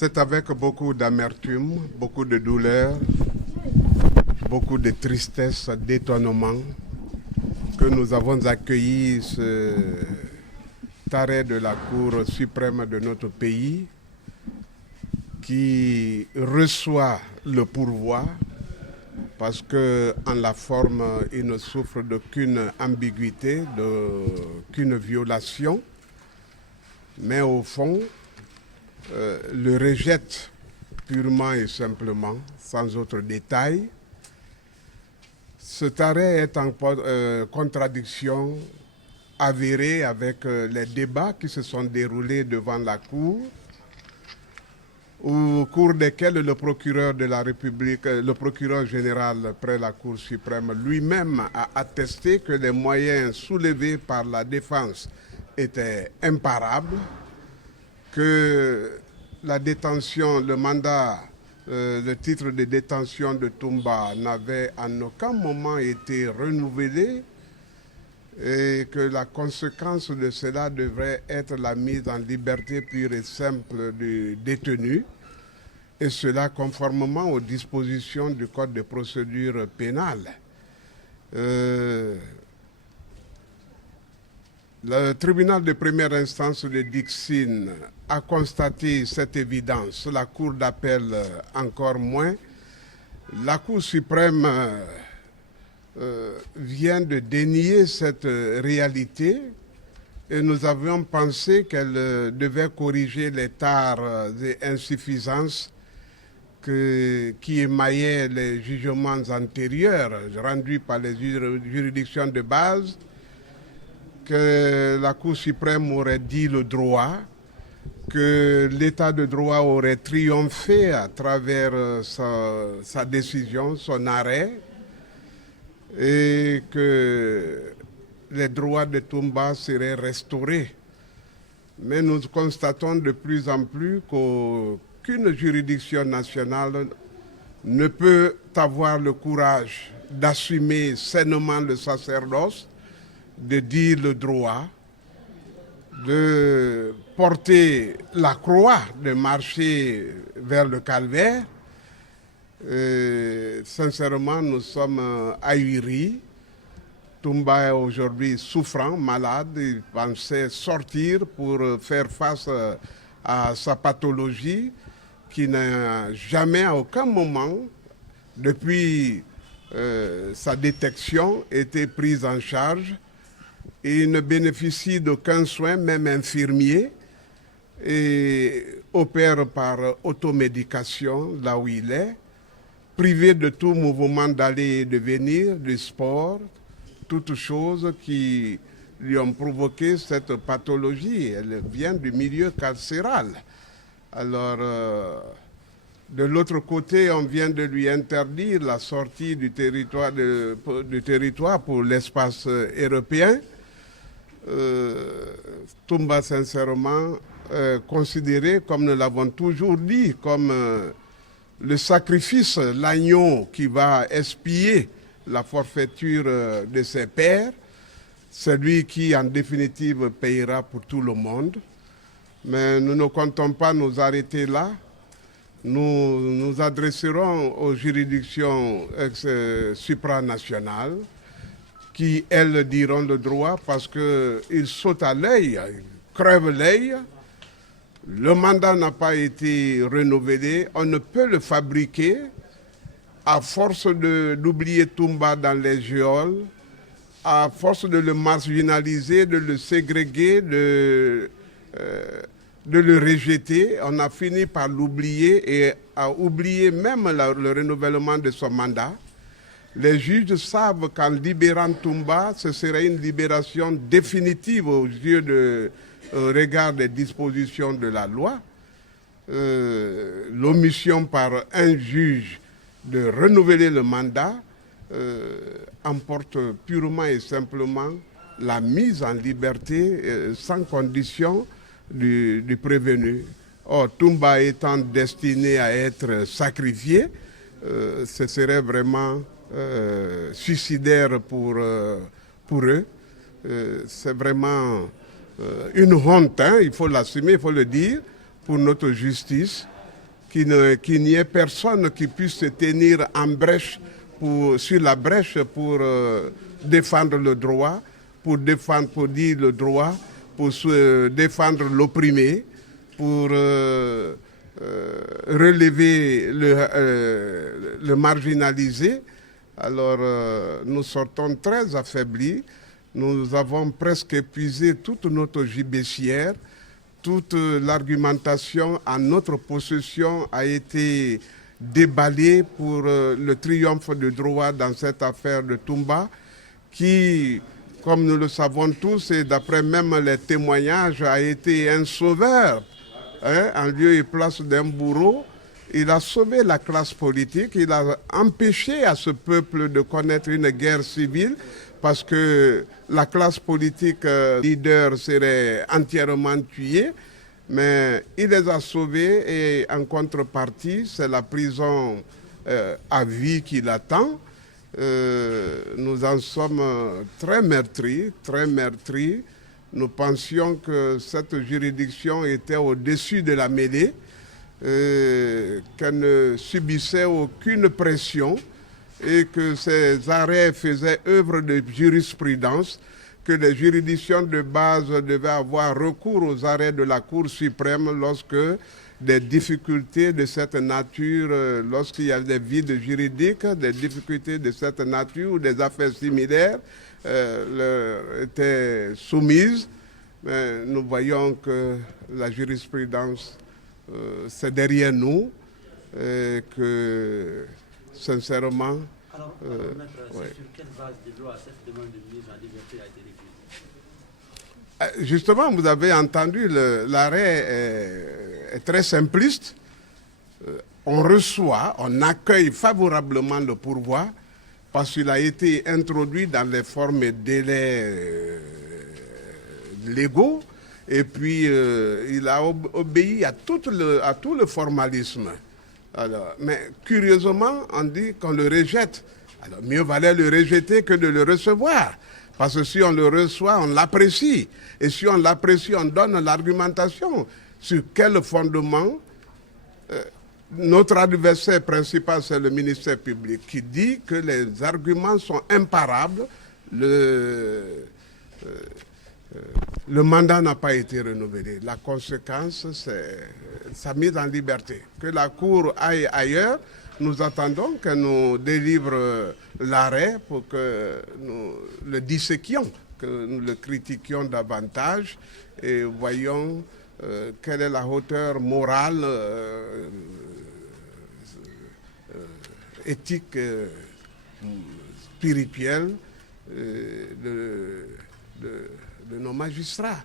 C'est avec beaucoup d'amertume, beaucoup de douleur, beaucoup de tristesse, d'étonnement que nous avons accueilli cet arrêt de la Cour suprême de notre pays qui reçoit le pourvoi parce qu'en la forme, il ne souffre d'aucune ambiguïté, d'aucune violation, mais au fond, le rejette purement et simplement, sans autre détail. Cet arrêt est en contradiction avérée avec les débats qui se sont déroulés devant la Cour, au cours desquels le procureur de la République, le procureur général près la Cour suprême lui-même a attesté que les moyens soulevés par la défense étaient imparables, que la détention, le mandat, le titre de détention de Toumba n'avait en aucun moment été renouvelé et que la conséquence de cela devrait être la mise en liberté pure et simple du détenu, et cela conformément aux dispositions du Code de procédure pénale. Le tribunal de première instance de Dixine a constaté cette évidence, la Cour d'appel encore moins. La Cour suprême vient de dénier cette réalité et nous avions pensé qu'elle devait corriger les tares et insuffisances qui émaillaient les jugements antérieurs rendus par les juridictions de base, que la Cour suprême aurait dit le droit, que l'état de droit aurait triomphé à travers sa décision, son arrêt, et que les droits de Toumba seraient restaurés. Mais nous constatons de plus en plus qu'aucune juridiction nationale ne peut avoir le courage d'assumer sainement le sacerdoce, de dire le droit, de porter la croix, de marcher vers le calvaire. Sincèrement, nous sommes ahuris. Toumba est aujourd'hui souffrant, malade. Il pensait sortir pour faire face à sa pathologie qui n'a jamais, à aucun moment, depuis sa détection, été prise en charge. Il ne bénéficie d'aucun soin, même infirmier, et opère par automédication là où il est, privé de tout mouvement d'aller et de venir, du sport, toutes choses qui lui ont provoqué cette pathologie. Elle vient du milieu carcéral. Alors, de l'autre côté, on vient de lui interdire la sortie du territoire pour l'espace européen. Toumba, sincèrement, considéré, comme nous l'avons toujours dit, comme le sacrifice, l'agneau qui va expier la forfaiture de ses pères, celui qui, en définitive, payera pour tout le monde. Mais nous ne comptons pas nous arrêter là. Nous nous adresserons aux juridictions supranationales qui, elles, diront le droit parce qu'ils sautent à l'œil, ils crèvent l'œil. Le mandat n'a pas été renouvelé, on ne peut le fabriquer à force d'oublier Toumba dans les geôles, à force de le marginaliser, de le ségréguer, de le rejeter. On a fini par l'oublier et à oublier même le renouvellement de son mandat. Les juges savent qu'en libérant Toumba, ce serait une libération définitive aux yeux au regard des dispositions de la loi. L'omission par un juge de renouveler le mandat emporte purement et simplement la mise en liberté sans condition du prévenu. Or, Toumba étant destiné à être sacrifié, ce serait vraiment suicidaire pour eux. C'est vraiment une honte, hein, il faut l'assumer, il faut le dire, pour notre justice. qu'il n'y ait personne qui puisse se tenir en brèche sur la brèche pour défendre le droit, pour dire le droit, pour défendre l'opprimé, pour relever le marginalisé. Alors nous sortons très affaiblis. Nous avons presque épuisé toute notre gibecière. Toute l'argumentation à notre possession a été déballée pour le triomphe du droit dans cette affaire de Toumba, qui, comme nous le savons tous, et d'après même les témoignages, a été un sauveur, hein, en lieu et place d'un bourreau. Il a sauvé la classe politique, il a empêché à ce peuple de connaître une guerre civile, parce que la classe politique leader serait entièrement tuée, mais il les a sauvés et en contrepartie, c'est la prison à vie qui l'attend. Nous en sommes très meurtris, très meurtris. Nous pensions que cette juridiction était au-dessus de la mêlée, qu'elle ne subissait aucune pression, et que ces arrêts faisaient œuvre de jurisprudence, que les juridictions de base devaient avoir recours aux arrêts de la Cour suprême lorsque des difficultés de cette nature, lorsqu'il y a des vides juridiques, des difficultés de cette nature ou des affaires similaires leur étaient soumises. Mais nous voyons que la jurisprudence, c'est derrière nous, et que sincèrement. Alors, maître, ouais. Sur quelle base de loi cette demande de mise en liberté a été refusée? Justement, vous avez entendu, l'arrêt est très simpliste. On reçoit, on accueille favorablement le pourvoi parce qu'il a été introduit dans les formes et délais légaux, et puis il a obéi à tout le formalisme. Alors, mais curieusement, on dit qu'on le rejette. Alors mieux valait le rejeter que de le recevoir. Parce que si on le reçoit, on l'apprécie. Et si on l'apprécie, on donne l'argumentation. Sur quel fondement? Notre adversaire principal, c'est le ministère public, qui dit que les arguments sont imparables. Le mandat n'a pas été renouvelé. La conséquence, c'est sa mise en liberté. Que la Cour aille ailleurs, nous attendons qu'elle nous délivre l'arrêt pour que nous le disséquions, que nous le critiquions davantage et voyons quelle est la hauteur morale, éthique, spirituelle de nos magistrats.